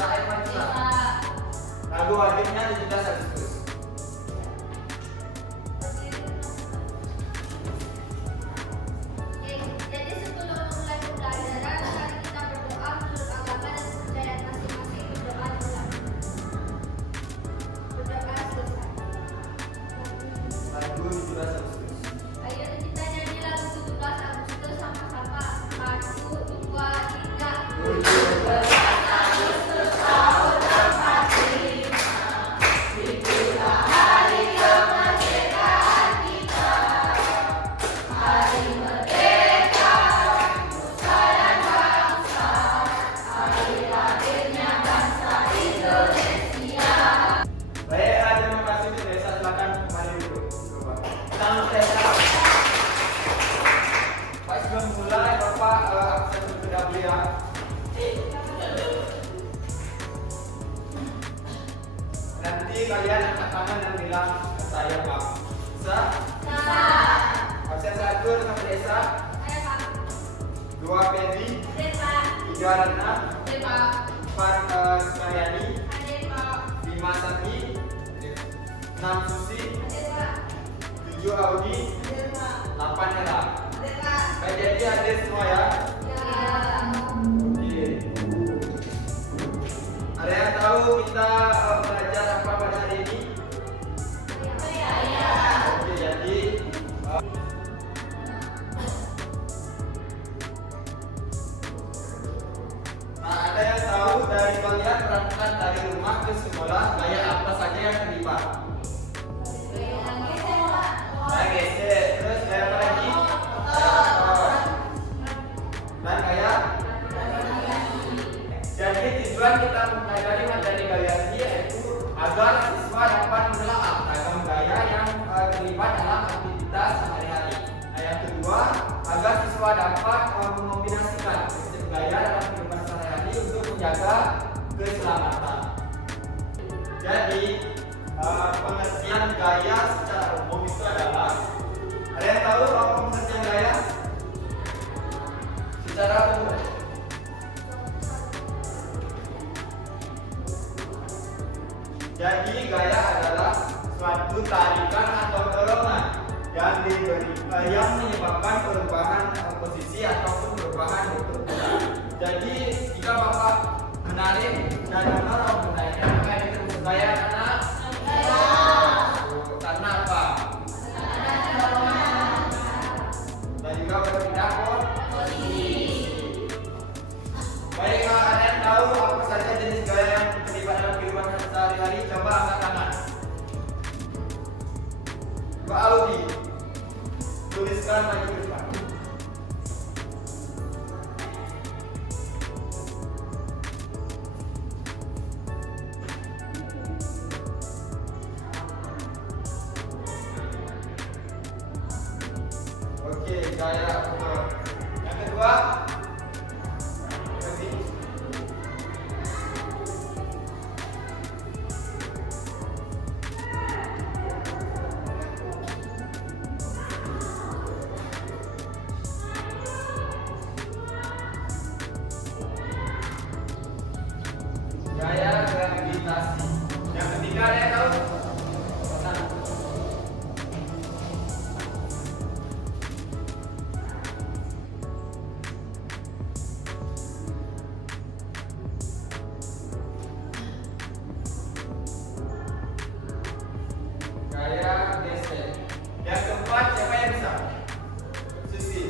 Bisa Irfan bisa? Lagu wajibnya 17 Agustus. Jadi sebelum memulai pembelajaran, mari kita berdoa menurut agama dan kepercayaan masing-masing. Berdoa selesai. Lagu 17 Agustus. Ayo kita nyanyi lagu 17 Agustus sama-sama. 1, 2, 3. Baik, terima kasih untuk Desa. Silakan kembali dulu. Salam Desa. Pak, sebelum mulai Bapak absen terlebih dahulu ya. Nanti kalian angkat tangan dan bilang saya Pak. Bisa? Absen 1 sama Desa. 2 Pedi, 3 Ratna, 4 Sumayani, 5 Sati, 6 Susi, 7 Audi, 8 Hera. Baik, jadi hadir semua ya. Oke. Ada yang tahu kita belajar apa pada hari ini? Oke, jadi ada yang tahu dari kalian berangkat dari rumah ke sekolah gaya apa saja yang terlibat? Gaya gesek, terus gaya apa lagi? Dan gaya. Jadi tujuan kita mempelajari materi gaya ini yaitu agar siswa dapat menelaah ragam gaya yang terlibat dalam aktivitas sehari-hari. Nah, yang kedua, agar siswa dapat mengombinasikan prinsip gaya dalam kehidupan sehari-hari untuk menjaga keselamatan. Jadi pengertian gaya secara umum itu adalah, ada yang tahu apa pengertian gaya secara umum? Jadi gaya adalah suatu tarikan atau dorongan yang menyebabkan perubahan posisi ataupun perubahan bentuk. Jadi jika Bapak menarik dan mendorong benarnya, maka ini disebut gaya anak. Karena apa? Dan juga berpindah posisi. Baik, ada yang tahu apa saja jenis gaya yang terlibat dalam kehidupan sehari-hari? Coba angkat tangan. Pak Audi, tuliskan maju ke depan. Oke, gaya umur. Yang kedua, gaya gravitasi. Yang ketiga, ada yang tahu? Gaya gesek. Yang keempat, siapa yang bisa? Susi.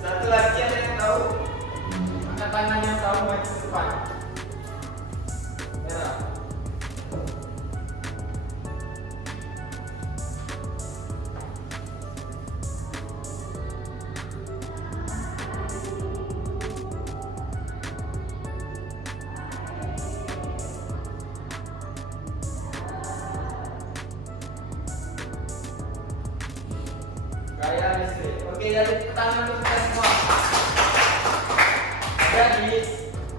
Satu lagi, ada yang tahu? Angkat tangan yang tahu, maju ke depan. Merah. Gaya listrik. Oke, jadi tangan untuk kita semua. Jadi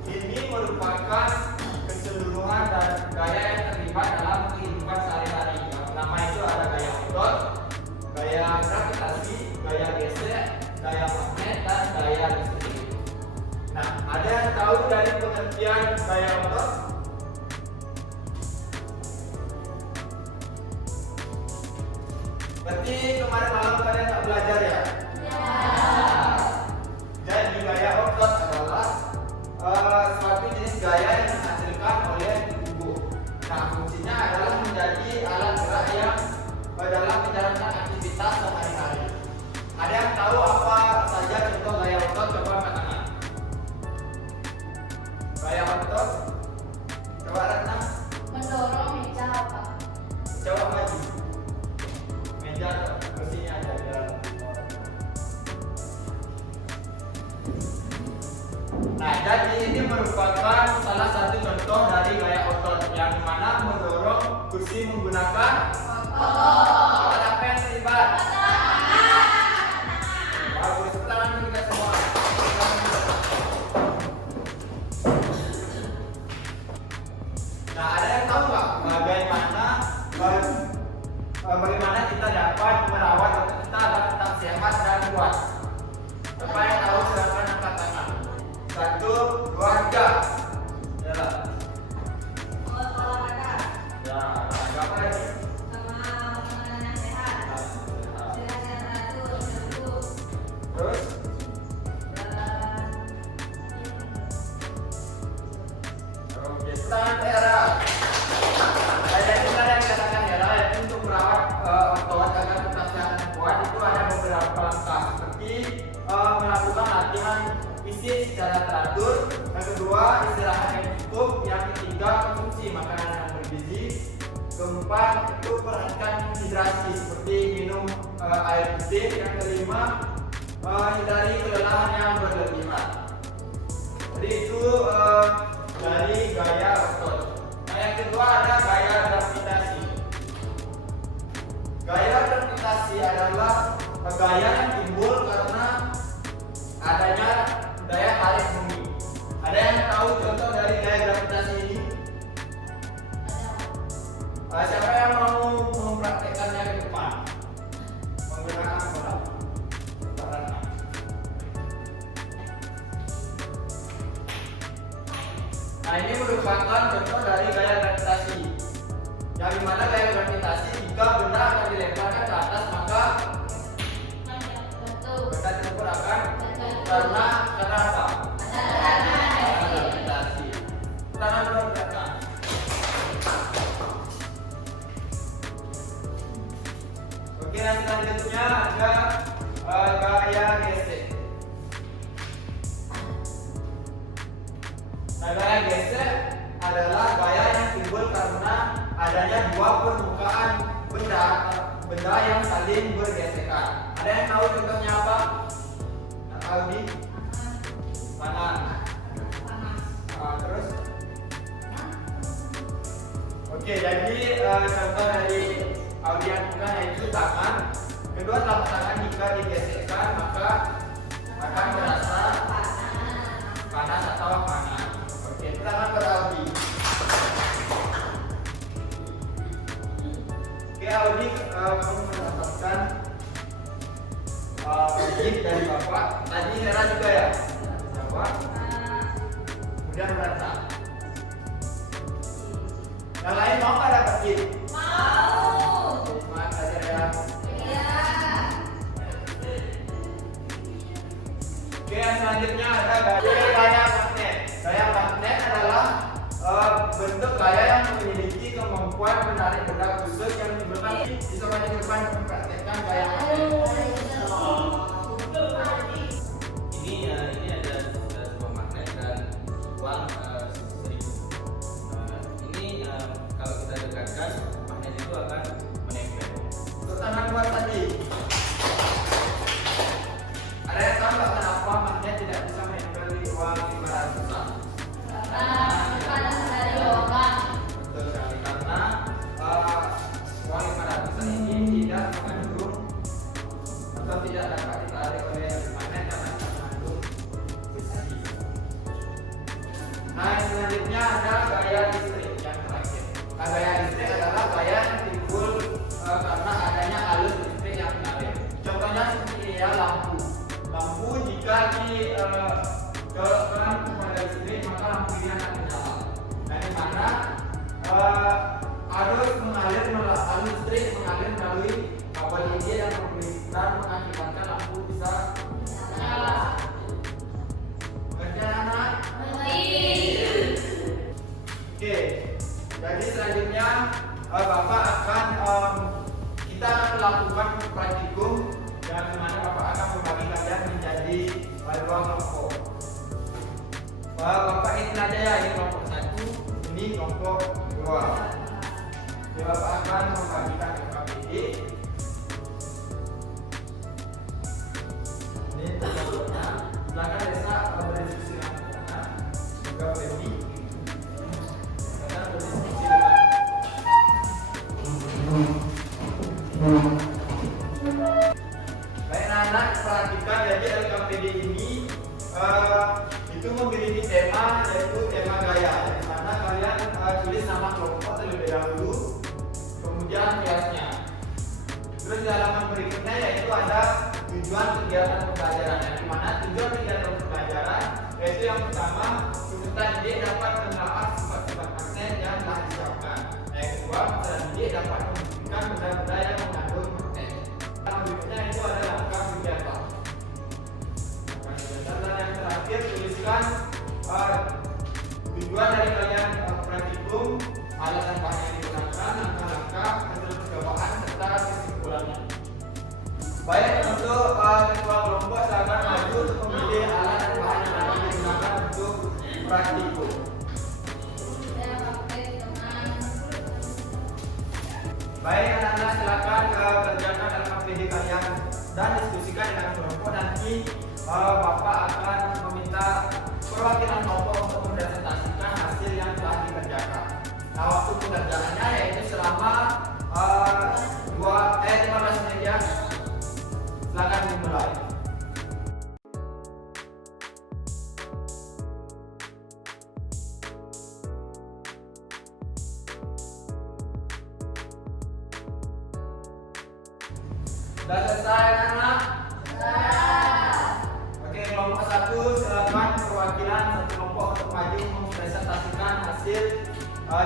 ini merupakan merupakan keseluruhan dan gaya yang terlibat dalam kehidupan sehari-hari. Pertama itu ada gaya otot, gaya gravitasi, gaya gesek, gaya magnet, dan gaya listrik. Nah, ada yang tahu dari pengertian gaya otot? Berarti kemarin malam kalian tak belajar ya? Jadi gaya otot adalah suatu jenis gaya yang dihasilkan oleh tubuh. Nah, fungsinya adalah menjadi alat gerak yang dalam menjalankan aktivitas sehari-hari. Ada yang tahu apa saja contoh gaya otot? Coba angkat tangan. Gaya otot. Coba Ratna. Mendorong meja apa? Coba maju. Meja kesini aja biar. Nah, jadi ini merupakan salah satu contoh dari gaya otot yang mana mendorong kursi menggunakan otot. Apa yang terlibat? Bagus, tangan kita semua. Nah, ada yang tahu nggak bagaimana kita dapat merawat otot kita agar tetap sehat dan kuat? Siapa yang tahu silakan angkat tangan. 1, 2, 3. Yalah. Olahraga. Ya, olahraga apa lagi? Sama makanan yang sehat. Sehat-sehat teratur, cukup. Terus? Oke, tangan Hera. Jadi tadi yang dikatakan Hera yaitu untuk merawat otot agar tetap sehat dan kuat itu ada beberapa langkah seperti melakukan latihan fisik secara teratur. Yang kedua, istirahat yang cukup. Yang ketiga, konsumsi makanan yang bergizi. Keempat, itu perhatikan hidrasi seperti minum air putih. Yang kelima, hindari kelelahan yang berlebihan. Jadi itu dari gaya otot. Nah, yang kedua ada gaya gravitasi. Gaya gravitasi adalah gaya yang timbul karena adanya daya tarik bumi. Ada yang tahu contoh dari gaya gravitasi ini? Siapa yang mau mempraktekannya ke depan? Menggunakan bola. Nah, ini merupakan contoh dari gaya gravitasi. Yang dimana gaya gravitasi jika benda akan dilemparkan ke atas maka benda tersebut akan karena apa? Gravitasi. Tangan dulu belakang. Oke, yang selanjutnya ada gaya gesek. Nah, gaya gesek adalah gaya yang timbul karena adanya dua permukaan benda yang saling bergesekan. Ada yang tahu contohnya apa? Aldi? Tangan. Terus? Oke, jadi contoh dari Aldi yang bukan yaitu tangan. Kedua telapak tangan jika digesekkan maka akan terasa panas atau hangat. Oke, tangan beraldi. Oke, Aldi, kamu mendapatkan gift dari Bapak. Tadi Hera juga ya? Bapak. Kemudian Rata. Yang lain mau nggak dapat gift? Mau. Terima kasih ya. Iya. Oke, yang selanjutnya ada gaya magnet. Gaya magnet adalah bentuk gaya yang memiliki kemampuan menarik benda khusus yang digunakan. Bisa maju ke depan mempraktekkan gaya magnet. Ini ada sebuah magnet dan uang 1000. Ini kalau kita dekatkan magnet itu akan menempel. Untuk tangan buat tadi. Ada yang tahu nggak kenapa magnet tidak bisa menempel di uang selanjutnya ada gaya listrik yang terakhir. Nah, gaya listrik adalah gaya yang timbul karena adanya arus listrik yang mengalir. Contohnya seperti ini ya, lampu. Lampu jika dicolokkan kepada listrik maka lampu ini akan menyala. Nah, di mana arus listrik mengalir melalui kabel ini yang dan mengakibatkan lampu bisa menyala. Mengerti anak? Oke, jadi selanjutnya Bapak akan kita akan melakukan praktikum yang dimana Bapak akan membagi kalian menjadi dua kelompok. Bapak ini aja ya, ini kelompok 1, ini kelompok 2. Jadi Bapak akan membagikan KPD. Ini kelompoknya. Silakan Desa berdiskusi dengan anak juga Baby. Baik anak, perhatikan jadi LKPD ini itu memiliki tema yaitu tema gaya, di mana kalian tulis nama kelompok terlebih dahulu, kemudian kelasnya. Terus di halaman berikutnya yaitu ada tujuan kegiatan pembelajaran, di mana tujuan kegiatan pembelajaran yaitu yang pertama peserta didik dapat menelaah sifat-sifat magnet yang telah disiapkan. Yang kedua, peserta didik dapat membuktikan benda-benda yang mengandung magnet. Berikutnya itu ada langkah kegiatan. Dan yang terakhir tuliskan tujuan dari kalian praktikum, alasan bahan yang digunakan, langkah-langkah, metode percobaan serta kesimpulannya. Baik, untuk ketua kelompok silakan maju untuk memilih alat dan bahan yang akan digunakan untuk praktikum. Baik anak-anak, silakan kerjakan dalam APD kalian dan diskusikan dengan kelompok. Nanti Bapak akan meminta perwakilan kelompok untuk mempresentasikan hasil yang telah dikerjakan. Nah, waktu pengerjaannya yaitu selama 15 menit ya. Silakan dimulai. Sudah selesai anak? Oke, kelompok 1 silakan perwakilan satu kelompok untuk maju mempresentasikan hasil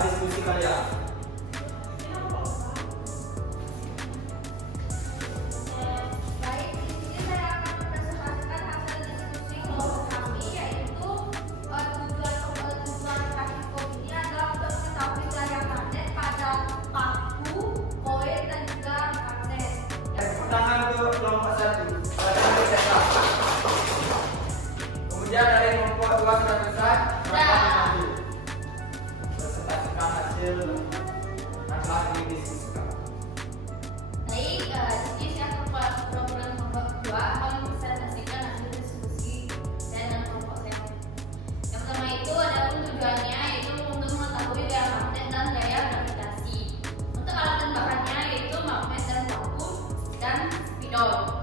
diskusi kalian. Baik, di sini saya akan mempresentasikan hasil diskusi kelompok kami, yaitu tujuan praktikum ini adalah untuk mengetahui gaya magnet pada paku, koin dan juga magnet. Tangan untuk kelompok 1. Kemudian dari kelompok 2 sudah selesai. Silakan maju. Presentasikan hasil yang telah didiskusikan. Baik, jadi saya perwakilan kelompok 2 akan mempresentasikan hasil diskusi dengan kelompok saya. Yang pertama itu adapun tujuannya yaitu untuk mengetahui gaya magnet dan gaya gravitasi. Untuk alat dan bahannya yaitu magnet dan vakum dan spidol.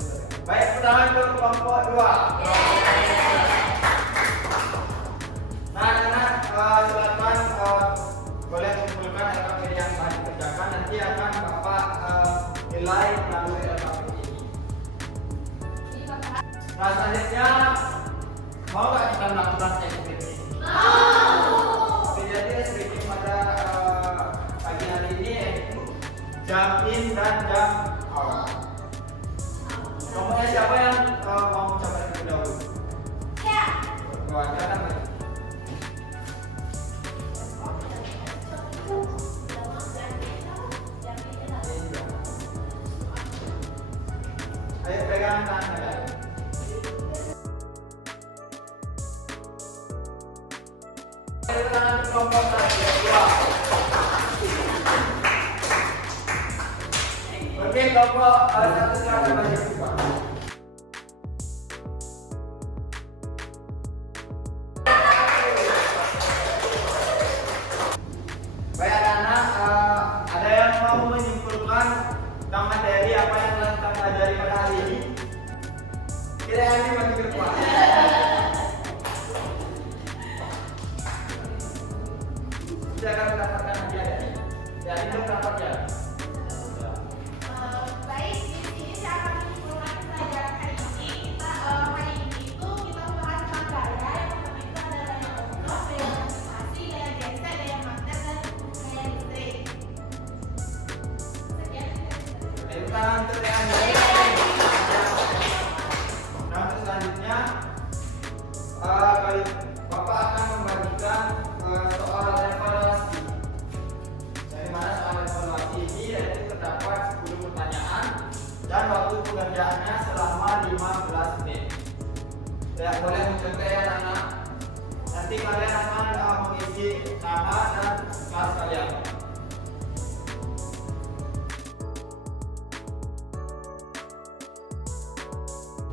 Baik, pertama untuk kelompok 2. Nah, anak silakan boleh mengumpulkan LKPD yang telah dikerjakan. Nanti akan Bapak nilai melalui LKPD ini. Nah, selanjutnya mau nggak kita melakukan SPT? Oke, jadi SPT pada pagi hari ini yaitu jam in dan jam out. Kelompoknya siapa yang mau mencoba terlebih dahulu? Ya. Silakan. Ayo pegang tangan kalian. Ayo tangan kelompok 2. Oke, kelompok 1 silakan maju ke depan. Baik anak-anak, ada yang mau menyimpulkan tentang materi apa yang telah kita pelajari pada hari ini? Kita yang ini maju ke depan. pasti akan mendapatkan hadiah dari. Ya, itu dapat ya. Baik, di sini saya akan menyimpulkan pelajaran hari ini. Hari ini itu kita membahas tentang gaya. Yang pertama itu ada gaya ombak, gaya gravitasi, gaya genset, gaya magnet, dan gaya listrik. Sekian. Tentang terlihat. Nah, untuk selanjutnya Bapak akan membagikan soal evaluasi. Dari mana soal evaluasi ini yaitu terdapat 10 pertanyaan dan waktu pengerjaannya selama 15 menit. Ya, boleh mencontoh ya anak. Nanti kalian akan mengisi nama dan kelas kalian.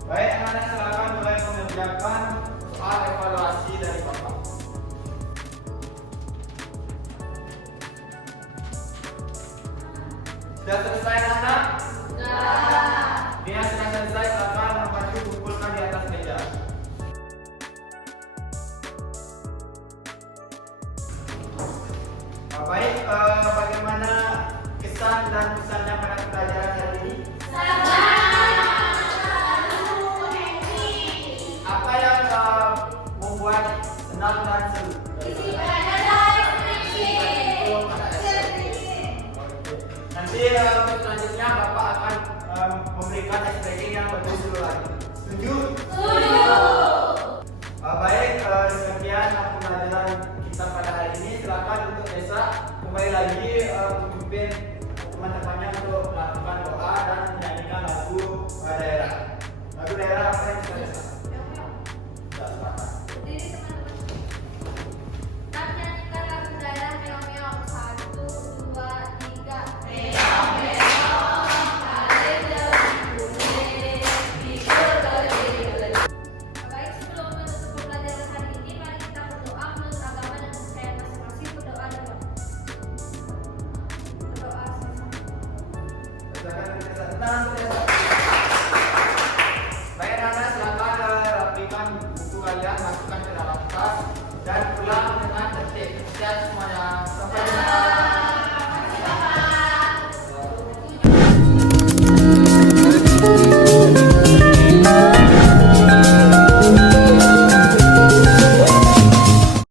Baik, anak-anak silakan mulai mengerjakan soal evaluasi dari Bapak. Sudah selesai anak? Dia sudah selesai, silakan membantu kumpulkan di atas meja. Baik, bagaimana kesan dan pesannya pada pelajaran hari ini? Apa yang membuat senang dan seru? Nanti untuk selanjutnya Bapak akan memberikan SPG yang lebih seru lagi. Setuju? Baik, sekian pembelajaran kita pada hari ini. Silakan untuk besok kembali lagi memimpin teman-temannya untuk melakukan doa dan menyanyikan lagu daerah. Lagu daerah apa yang bisa besok? Berdiri teman-teman. Kita menyanyikan lagu daerah meong-meong. 1, 2, 3. Meong-meong, kalender, kuning, biru, biru. Baik, sebelum menutup pembelajaran hari ini, mari kita berdoa menurut agama dan kepercayaan masing-masing. Berdoa dulu. Berdoa sama-sama. Baik anak, silakan rapikan buku kalian, masukkan ke dalam tas dan pulang dengan tertib. Sehat semuanya.